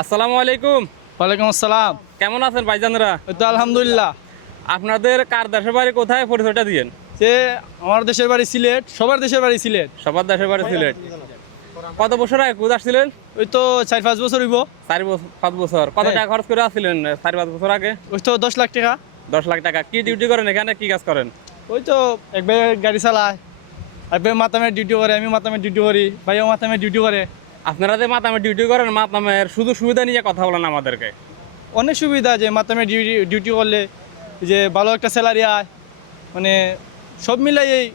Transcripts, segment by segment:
আসসালামু আলাইকুম। ওয়ালাইকুম আসসালাম। কেমন আছেন ভাইজানরা? তো আলহামদুলিল্লাহ। আপনাদের কার দেশের বাড়ি কোথায়? পরিচয়টা দিয়েন। যে আমার দেশের বাড়ি সিলেট সবার দেশের বাড়ি সিলেট। সবার দেশের বাড়ি সিলেট। কত বছর আগে কোথা আসছিলেন? ওই তো চার পাঁচ বছর হইব। চার বছর পাঁচ বছর। কত হ্যাঁ। টাকা খরচ করে আসছিলেন চার পাঁচ বছর আগে? ওই তো দশ লাখ টাকা। দশ লাখ টাকা। কি ডিউটি করেন এখানে? কি কাজ করেন? ওই তো একবার গাড়ি চালায়। একবার মাতামে ডিউটি করে আমি মাতামে ডিউটি করি ভাইও মাতামে ডিউটি করে। আপনারা যে মাতামে ডিউটি করেন মাতামের শুধু সুবিধা নিয়ে কথা বলেন আমাদেরকে। অনেক সুবিধা যে মাতামে ডিউটি ডিউটি করলে যে ভালো একটা স্যালারি আয় মানে সব মিলাই এই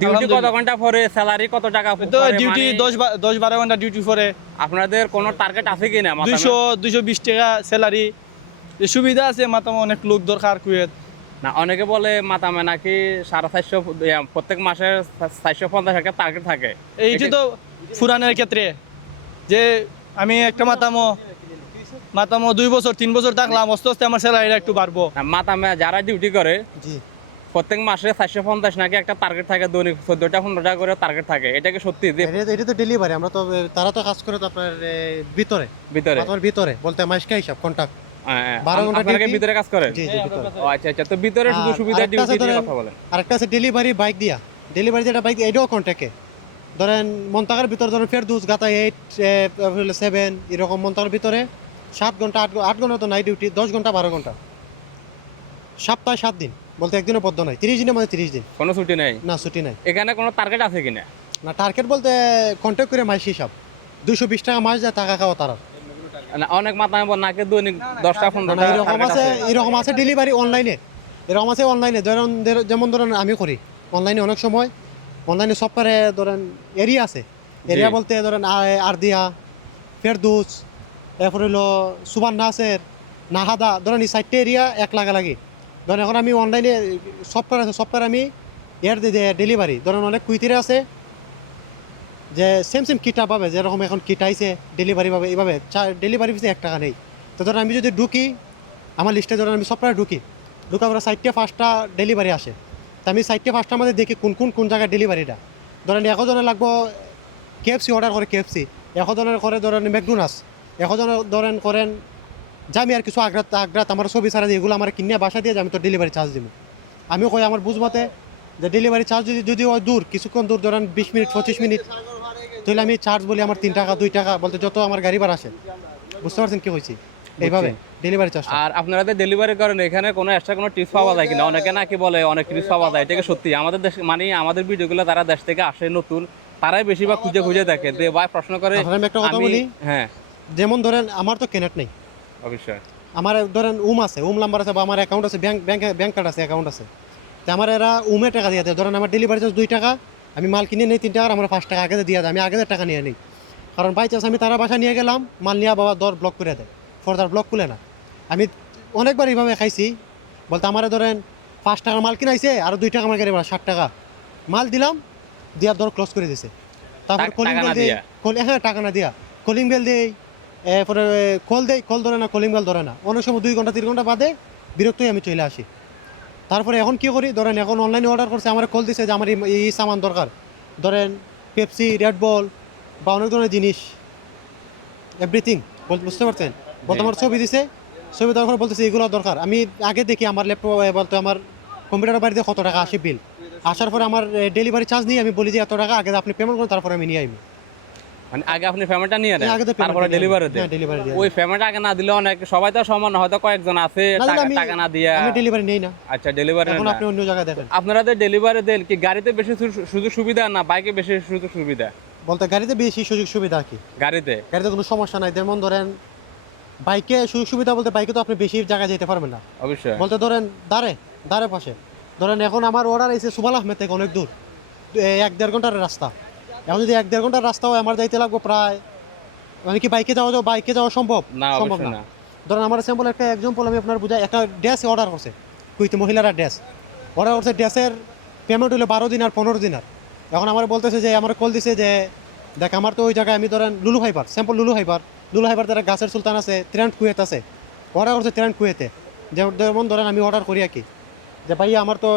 ডিউটি কত ঘণ্টা পরে স্যালারি কত টাকা তো ডিউটি মানে দশ দশ বারো ঘণ্টা ডিউটি করে আপনাদের কোনো টার্গেট আছে কি না দুইশো দুইশো বিশ টাকা স্যালারি সুবিধা আছে মাতামে অনেক লোক দরকার কুয়েত। না অনেকে বলে মাতামে নাকি সাড়ে চারশো প্রত্যেক মাসে চারশো পঞ্চাশ একটা টার্গেট থাকে। এইটি তো ফুরানের ক্ষেত্রে যে আমি একটা মাতামো মাতামো দুই বছর তিন বছর থাকলাম আস্তে আস্তে আমার স্যালারিটা একটু বাড়বো। না, মাতামে যারা ডিউটি করে প্রত্যেক মাসে চারশো পঞ্চাশ নাকি একটা টার্গেট থাকে দৈনিক চোদ্দটা পনেরোটা করে টার্গেট থাকে। এটা কি সত্যি যে এটা তো- ডেলিভারি আমরা তো তারা তো কাজ করে তো আপনার ভিতরে। ভিতরে। আপনার ভিতরে বলতে মাসকা হিসাব কন্ট্যাক্ট। বারো ঘণ্টা আপনারা কি duty? ভিতরে কাজ করেন? জি জি ভিতরে। ও আচ্ছা আচ্ছা তো ভিতরে শুধু সুবিধা আরেকটা আছে ডিউটি নিয়ে কথা বলেন। আরেকটা আছে ডেলিভারি বাইক দিয়া। ডেলিভারি যেটা বাইক এটাও কন্ট্যাক্টে ধরেন মন্তাকার ভিতরে ধরেন ফেরদুস গাতা এইট সেভেন এরকম মন্তাকার ভিতরে সাত ঘণ্টা আট আট ঘণ্টা তো নাই ডিউটি দশ ঘণ্টা বারো ঘণ্টা। সপ্তাহে সাত দিন বলতে একদিনও বদ্ধ নাই তিরিশ দিনের মধ্যে তিরিশ দিন। কোনো ছুটি নাই? না ছুটি নাই। এখানে কোনো টার্গেট আছে কিনা? না টার্গেট বলতে কন্ট্যাক্ট করে মাস হিসাব। দুশো বিশ টাকা মাস যায় টাকা খাওয়া তারা না অনেক বল নাকি দৈনিক দশটা পনেরোটা এরকম আছে আছে। এরকম আছে ডেলিভারি অনলাইনে এরকম আছে অনলাইনে ধরেন যেমন ধরেন আমি করি অনলাইনে অনেক সময় অনলাইনে সফটওয়্যারে ধরেন এরিয়া আছে। এরিয়া বলতে ধরেন আরদিয়া ফেরদুস এরপর হলো সুবান নাসের নাহাদা ধরেন এই চারটে এরিয়া এক লাগা লাগি ধরেন এখন আমি অনলাইনে সফটওয়্যার আছে সফটওয়্যার আমি এর ডেলিভারি। ধরেন অনেক কুইতিরে আছে যে সেম সেম কিটা পাবে যেরকম এখন কিট আইছে ডেলিভারি পাবে এইভাবে। ডেলিভারি ফিসে এক টাকা নেই। তো ধরেন আমি যদি ঢুকি আমার লিস্টে ধরেন আমি সফটওয়্যার ঢুকি ঢুকার পরে সাইডটা পাঁচটা ডেলিভারি আসে। আমি সাইডটা পাঁচটা মধ্যে দেখি কোন কোন কোন জায়গায় ডেলিভারিটা ধরেন একজনের লাগবো কেএফসি অর্ডার করে কেএফসি একজনের করে ধরেন ম্যাকডোনাস একজনের ধরেন করেন যে আমি আর কিছু আগ্রাত আগ্রাত আমার ছবি ছাড়া এগুলো আমার কিনে বাসা দিয়ে আমি তো ডেলিভারি চার্জ দিব আমিও কই আমার বুঝমতে যে ডেলিভারি চার্জ যদি যদি দূর কিছুক্ষণ দূর ধরেন বিশ মিনিট, পঁচিশ মিনিট, তাহলে আমি চার্জ বলি আমার তিন টাকা, দুই টাকা, বলতে যত আমার গাড়ি ভাড়া আসে বুঝতে পারছেন কি হয়েছি এইভাবে ডেলিভারি চার্জ আর আপনারা যে ডেলিভারি করেন এখানে কোনো এক্সট্রা কোনো টিপস পাওয়া যায় কিনা? অনেকে নাকি বলে অনেক টিপস পাওয়া যায় এটা কি সত্যি? আমাদের দেশ মানে আমাদের ভিডিওগুলো তারা দেশ থেকে আসে নতুন তারাই বেশিরভাগ খুঁজে খুঁজে দেখে। যে ভাই প্রশ্ন করে আমি একটা কথা বলি? হ্যাঁ। যেমন ধরেন আমার তো কেনেট নেই। অবশ্যই। আমার ধরেন উম আছে উম নাম্বার আছে বা আমার অ্যাকাউন্ট আছে ব্যাংক ব্যাংক ব্যাংক কার্ড আছে অ্যাকাউন্ট আছে। তো আমার এরা উমে টাকা দিয়ে দেয়। ধরেন আমার ডেলিভারি চার্জ দুই টাকা আমি মাল কিনে নেই তিন টাকা আর আমার পাঁচ টাকা আগে দিয়ে দেয়। আমি আগে টাকা নিয়ে নিই। কারণ বাই চান্স আমি তারা বাসা নিয়ে গেলাম মাল নিয়ে বাবা দর ব্লক করে দেয়। ফর্দার ব্লক খুলে না। আমি অনেকবার এইভাবে খাইছি। বলতে আমার ধরেন পাঁচ টাকার মাল কিনাইছে আর দুই টাকা আমার গাড়ি ভাড়া ষাট টাকা। মাল দিলাম দিয়ার দর ক্লোজ করে দিছে। তারপর কলিং বেল দেই হ্যাঁ টাকা না দিয়া। কলিং বেল দেই এরপরে কল দেই কল ধরে না কলিং বেল ধরে না। অনেক সময় দুই ঘণ্টা তিন ঘণ্টা বাদে বিরক্ত হয়ে আমি চলে আসি। তারপরে এখন কি করি? ধরেন এখন অনলাইনে অর্ডার করছে আমার কল দিছে যে আমার এই- এই সামান দরকার। ধরেন পেপসি রেড বল বা অনেক ধরনের জিনিস। এভরিথিং বুঝতে পারছেন? বলতে আমার ছবি দিছে ছবি দেওয়ার পর বলতেছে এগুলো দরকার। আমি আগে দেখি আমার ল্যাপটপ বলতে আমার কম্পিউটার বাড়িতে কত টাকা আসে বিল। আসার পরে আমার ডেলিভারি চার্জ নিয়ে আমি বলি যে এত টাকা আগে আপনি পেমেন্ট করুন তারপরে আমি নিয়ে আইবো। মানে আগে আপনি পেমেন্টটা নিয়ে নেন হ্যাঁ, তারপরে ডেলিভারি দেন হ্যাঁ, ওই পেমেন্ট আগে না দিলে অনেক সবাই তো সমান হয়তো কয়েকজন আছে টাকা না দিয়া। আমি ডেলিভারি নেই না। আচ্ছা ডেলিভারি এখন আপনি অন্য জায়গায় দেখেন। আপনারা যে ডেলিভারি দেন কি গাড়িতে বেশি সুযোগ সুবিধা না বাইকে বেশি সুযোগ সুবিধা? বলতে গাড়িতে বেশি সুযোগ সুবিধা কি? গাড়িতে? গাড়িতে কোনো সমস্যা নাই। যেমন ধরেন বাইকে সুযোগ সুবিধা বলতে বাইকে তো আপনি বেশি জায়গায় যেতে পারবেন না। অবশ্যই। বলতে ধরেন দাঁড়ে দাঁড়ে পাশে। ধরেন এখন আমার অর্ডার এসে সুবাল আহমেদ থেকে অনেক দূর। এক দেড় ঘণ্টার রাস্তা। এখন যদি এক দেড় ঘণ্টার রাস্তা হয় আমার যাইতে লাগবে প্রায় মানে কি বাইকে যাওয়া যাও বাইকে যাওয়া সম্ভব? না সম্ভব না। ধরেন আমার স্যাম্পল একটা এক্সাম্পল আমি আপনার বুঝাই। একটা ড্রেস অর্ডার করছে কুইতে মহিলারা ড্রেস অর্ডার করছে ড্রেসের পেমেন্ট হলো বারো দিন আর পনেরো দিন আর। এখন আমার বলতেছে যে আমার কল দিছে যে দেখ আমার তো ওই জায়গায় আমি ধরেন লুলু হাইবার স্যাম্পল লুলু হাইবার লুলু হাইবার তারা গাছের সুলতান আছে ট্রেন্ড কুয়েত আছে। অর্ডার করছে ট্রেন্ড কুয়েতে। যেমন ধরেন আমি অর্ডার করি আর কি। যে ভাই আমার তো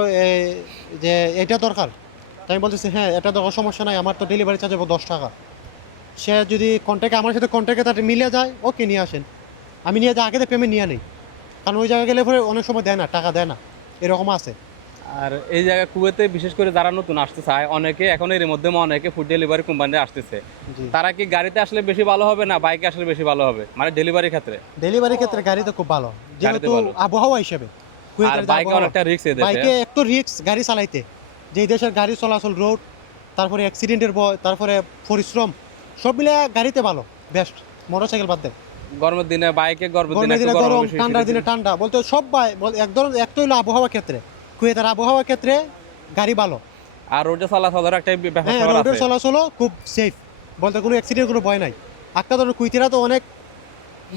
যে এটা দরকার। তাই আমি বলতেছি হ্যাঁ এটা দরকার সমস্যা নাই, আমার তো ডেলিভারি চার্জ হবে দশ টাকা। সে যদি কন্ট্যাক্টে আমার সাথে কন্ট্যাক্টে তার মিলে যায় ওকে নিয়ে আসেন। আমি নিয়ে যাই আগে পেমেন্ট নিয়ে নেই কারণ ওই জায়গায় গেলে পরে অনেক সময় দেয় না, টাকা দেয় না। এরকম আছে। আর এই জায়গা কুয়েতে বিশেষ করে যারা নতুন আসতে চায় অনেকে এখন এর মধ্যে অনেকে ফুড ডেলিভারি কোম্পানি আসতেছে। তারা কি গাড়িতে আসলে বেশি ভালো হবে না বাইকে আসলে বেশি ভালো হবে? মানে ডেলিভারি ক্ষেত্রে। ডেলিভারি ক্ষেত্রে গাড়ি তো খুব ভালো। যেহেতু আবহাওয়া হিসেবে আর বাইকে অনেকটা রিস্ক এই বাইকে একটু রিস্ক গাড়ি চালাইতে। যে দেশের গাড়ি চলাচল রোড তারপরে অ্যাক্সিডেন্টের ভয় তারপরে পরিশ্রম সব মিলে গাড়িতে ভালো বেস্ট মোটরসাইকেল বাদ দেয় গরমের দিনে বাইকে গরমের দিনে গরম ঠান্ডার দিনে ঠান্ডা বলতে সব বাই- এক ধরনের একটা হলো আবহাওয়া ক্ষেত্রে। কুয়েতের আবহাওয়ার ক্ষেত্রে গাড়ি ভালো। আর রোডে চলাচলের একটা ব্যাপার হ্যাঁ রোডে রোডের চলাচলও খুব সেফ বলতে কোনো অ্যাক্সিডেন্ট কোনো ভয় নাই। একটা ধরুন কুইতেরা তো অনেক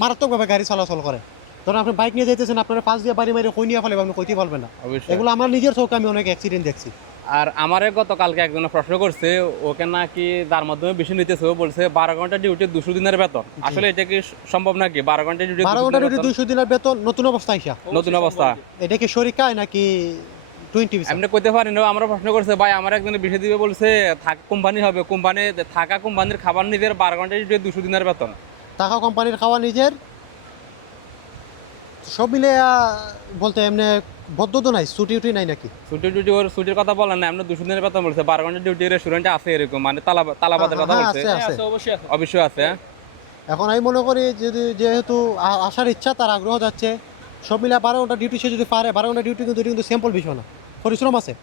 মারাত্মকভাবে গাড়ি চলাচল করে। ধরুন আপনি বাইক নিয়ে যেতেছেন আপনার পাশ দিয়ে বাড়ি মারি কই নিয়ে ফেলে আপনি কইতে পারবেন না। এগুলো আমার নিজের চোখে আমি অনেক অ্যাক্সিডেন্ট দেখছি। আর আমারে গতকালকে একজন প্রশ্ন করছে ওকে নাকি যার মাধ্যমে বেশি নিতেছে ও বলছে বারো ঘণ্টা ডিউটি দুশো দিনের বেতন। আসলে এটা কি সম্ভব নাকি? বারো ঘণ্টা ডিউটি বারো ঘণ্টা ডিউটি দুইশো দিনের বেতন নতুন অবস্থা আইসা। নতুন অবস্থা। এটা কি শরিকায় নাকি এমনি কইতে পারি না আমরা প্রশ্ন করছে ভাই আমার একজন বেশি দিবে বলছে থাক কোম্পানি হবে। কোম্পানি থাকা কোম্পানির খাবার নিজের বারো ঘণ্টা ডিউটি দুশো দিনের বেতন। টাকা কোম্পানির খাওয়া নিজের সব মিলে বলতে এমনি বদ্ধ তো নাই ছুটি উটি নাই নাকি? ছুটি ডিউটি ওর ছুটির কথা বলেন না এমনি দুশো দিনের বেতন বলছে। বারো ঘণ্টা ডিউটি রেস্টুরেন্টে আছে এরকম মানে তালা তালাবাদের কথা হ্যাঁ, বলছে। অবশ্যই আছে। এখন আমি মনে করি যদি যেহেতু আসার ইচ্ছা তার আগ্রহ যাচ্ছে সব মিলে বারো ঘণ্টা ডিউটি সে যদি পারে বারো ঘণ্টা ডিউটি কিন্তু কিন্তু সিম্পল বিষয় না। পরিশ্রম আছে।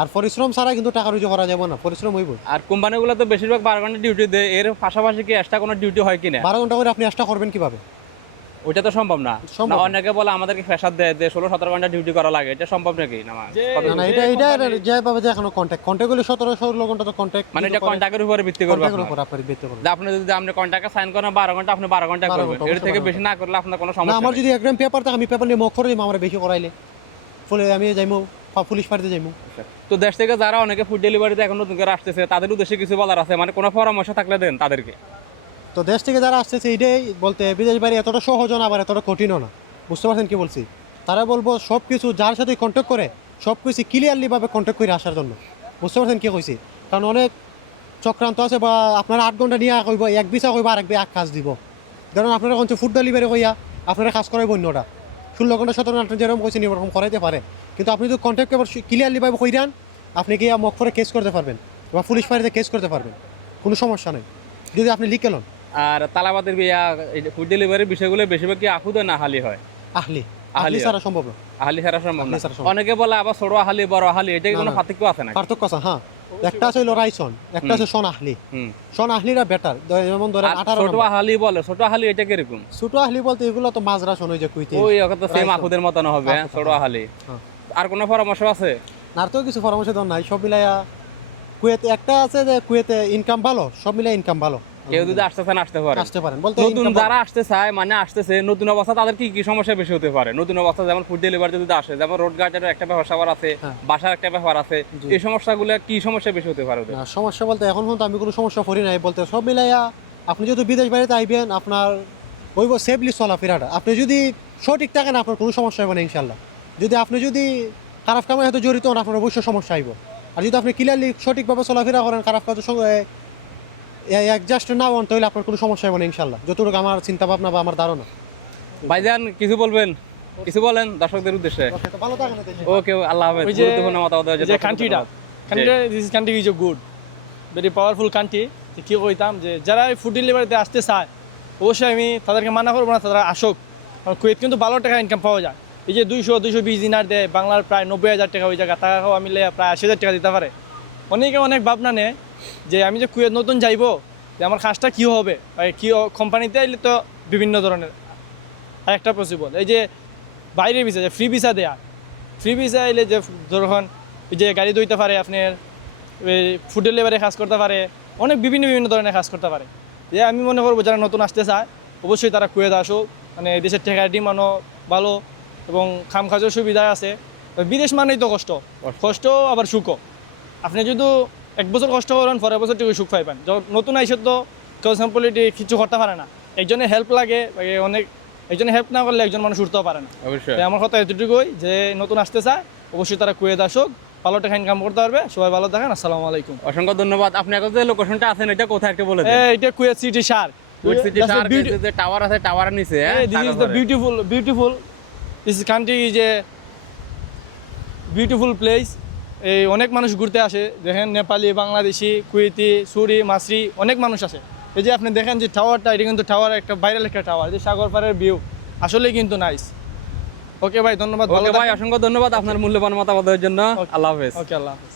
আর পরিশ্রম ছাড়া কিন্তু টাকা রুজি করা যাবে না পরিশ্রম হইব আর কোম্পানিগুলো তো বেশিরভাগ বারো ঘণ্টা ডিউটি দেয় এর পাশাপাশি কি এক্সট্রা কোনো ডিউটি হয় কিনা? বারো ঘণ্টা করে আপনি এক্সট্রা করবেন কীভাবে? ওইটা তো সম্ভব না। অনেকে বলে আমাদেরকে প্রেশার দেয় যে ষোলো সতেরো ঘণ্টা ডিউটি করা লাগে এটা সম্ভব নাকি? না এটা এটা যেভাবে যে এখনও কন্ট্যাক্ট কন্ট্যাক্ট হলে সতেরো ষোলো ঘণ্টা তো কন্ট্যাক্ট মানে এটা কন্ট্যাক্টের উপরে ভিত্তি করবে আপনি যদি আপনি কন্ট্যাক্টে সাইন করেন বারো ঘণ্টা আপনি বারো ঘণ্টা করবেন। এর থেকে বেশি না করলে আপনার কোনো সমস্যা আমার যদি একদম পেপার থাকে আমি পেপার নিয়ে মক করে আমার বেশি করাইলে। ফলে আমি যাইমু পুলিশ পাড়িতে যাইমু। তো দেশ থেকে যারা অনেকে ফুড ডেলিভারিতে এখন নতুন করে আসতেছে তাদের উদ্দেশ্যে কিছু বলার আছে? মানে কোনো পরামর্শ থাকলে দেন তাদেরকে। তো দেশ থেকে যারা আসতেছে এটাই বলতে বিদেশ বাড়ি এতটা সহজ না, আবার এতটা কঠিনও না। বুঝতে পারছেন কি বলছি? তারা বলব সব কিছু যার সাথে কন্ট্যাক্ট করে সব কিছু ক্লিয়ারলিভাবে কন্ট্যাক্ট করে আসার জন্য। বুঝতে পারছেন কি কইছি? কারণ অনেক চক্রান্ত আছে বা আপনারা আট ঘণ্টা নিয়ে কইব এক বিছা কইব আর এক এক কাজ দিব। ধরুন আপনারা কোন ফুড ডেলিভারি কইয়া আপনারা কাজ করাইব অন্যটা। ষোলো ঘণ্টা, সতেরো ঘণ্টা যেরকম কইছেন এরকম করাইতে পারে। কিন্তু আপনি যদি কন্ট্যাক্ট পেপার ক্লিয়ারলিভাবে কই দেন, আপনি গিয়ে মক করে কেস করতে পারবেন বা পুলিশ ফাঁড়িতে কেস করতে পারবেন। কোনো সমস্যা নেই। যদি আপনি লিখে লন। আর তালাবাদের বিয়া ফুড ডেলিভারির বিষয়গুলো বেশিরভাগ কি আহুদ না আহালি হয়। আহলি? আহলি। ছাড়া সম্ভব না। আহালি ছাড়া সম্ভব না। না। অনেকে বলে আবার ছোট আহালি বড় আহালি এটা কি কোনো পার্থক্য আছে না পার্থক্য আছে হ্যাঁ। একটা আছে হলো রাইসন একটা আছে সন আহলি। সন আহলিরা বেটার যেমন ধরেন আর আঠারো ছোট। আহালি বলে ছোট আহালি এটা কীরকম? ছোট আহলি বলতে এগুলো তো মাজরা শোন ওই যে কুইতে। ওই ওকে তো সেম আহুদের মতন হবে হ্যাঁ, আচ্ছা, ছোট হ্যাঁ। আহালি। হ্যাঁ। আর কোনো পরামর্শ আছে? আর তো কিছু পরামর্শ দেওয়ার নাই সব মিলাইয়া কুয়েতে একটা আছে যে কুয়েতে ইনকাম ভালো সব মিলাই ইনকাম ভালো। কেউ যদি আসতে চান আসতে পারে আসতে পারেন। বলতে নতুন যারা আসতে চায় মানে আসতেছে নতুন অবস্থা তাদের কি কি সমস্যা বেশি হতে পারে? নতুন অবস্থা যেমন ফুড ডেলিভারি যদি আসে যেমন রোড গার্ডের একটা ব্যাপার স্যাপার আছে হ্যাঁ। বাসার একটা ব্যাপার আছে এই সমস্যাগুলো কি সমস্যা বেশি হতে পারে সমস্যা বলতে এখন পর্যন্ত আমি কোনো সমস্যা করি নাই বলতে সব মিলাইয়া আপনি যেহেতু বিদেশ বাড়িতে আইবেন আপনার ওই সেফলি চলাফেরাটা। আপনি যদি সঠিক থাকেন আপনার কোনো সমস্যা হবে না ইনশাল্লাহ যদি আপনি যদি খারাপ কামে হয়তো জড়িত হন আপনার অবশ্যই সমস্যা আইব। আর যদি আপনি ক্লিয়ারলি সঠিকভাবে চলাফেরা করেন খারাপ কাজের সঙ্গে অ্যাডজাস্ট না হন তাহলে আপনার কোনো সমস্যা হবে না ইনশাল্লাহ যতটুকু আমার চিন্তা ভাবনা বা আমার ধারণা। ভাইজান কিছু বলবেন? কিছু বলেন দর্শকদের উদ্দেশ্যে? ভালো থাকেন ওকে আল্লাহ হাফেজ। গুরুত্বপূর্ণ মতামত দেওয়ার জন্য যে কান্ট্রিটা কান্ট্রিটা this country is a good very powerful country কি কইতাম যে যারা ফুড ডেলিভারিতে আসতে চায় অবশ্যই আমি তাদেরকে মানা করব না তারা আসুক। কারণ কুয়েত কিন্তু ভালো টাকা ইনকাম পাওয়া যায়। এই যে দুইশো দুইশো বিশ দিনার দেয় বাংলার প্রায় নব্বই হাজার টাকা ওই জায়গা টাকা খাওয়া মিলে প্রায় আশি হাজার টাকা দিতে পারে। অনেকে অনেক ভাবনা নেয় যে আমি যে কুয়েত নতুন যাইবো যে আমার কাজটা কী হবে? বা কী কোম্পানিতে আইলে তো বিভিন্ন ধরনের একটা পসিবল এই যে বাইরে ভিসা যে ফ্রি ভিসা দেয়া। ফ্রি ভিসা এলে যে ধরুন এই যে গাড়ি ধুইতে পারে আপনার ফুড ডেলিভারি কাজ করতে পারে অনেক বিভিন্ন বিভিন্ন ধরনের কাজ করতে পারে। যে আমি মনে করব যারা নতুন আসতে চায় অবশ্যই তারা কুয়েত আসুক। মানে দেশের টেকার ডিমান্ডও ভালো এবং খাম খাজের সুবিধা আছে। বিদেশ মানেই তো কষ্ট। কষ্ট। আবার সুখও। আপনি যদি এক বছর কষ্ট করেন পরের বছর থেকে সুখ পাইবেন। যখন নতুন আইসে তো কেউ সিম্পলিটি কিছু করতে পারে না। একজনের হেল্প লাগে অনেক একজনে হেল্প না করলে একজন মানুষ উঠতেও পারে না। অবশ্যই। আমার কথা এতটুকুই যে নতুন আসতে চায় অবশ্যই তারা কুয়েত আসুক ভালো টাকা ইনকাম করতে পারবে সবাই ভালো থাকেন আসসালামু আলাইকুম। অসংখ্য ধন্যবাদ। আপনি এখন যে লোকেশনটা আছেন এটা কোথায় একটা বলে দেন। এটা Kuwait city sir. Kuwait city এই যে টাওয়ার আছে টাওয়ারের নিচে this is the beautiful beautiful this country is a beautiful place এই অনেক মানুষ ঘুরতে আসে। দেখেন নেপালি বাংলাদেশি কুয়েতি সুরি মাসরি অনেক মানুষ আসে। এই যে আপনি দেখেন যে টাওয়ারটা এটা কিন্তু টাওয়ার একটা ভাইরাল একটা টাওয়ার যে সাগর পাড়ের ভিউ আসলে কিন্তু নাইস ওকে ভাই ধন্যবাদ ওকে ভাই অসংখ্য ধন্যবাদ আপনার মূল্যবান মতামতের জন্য। আল্লাহ হাফেজ। ওকে আল্লাহ হাফেজ।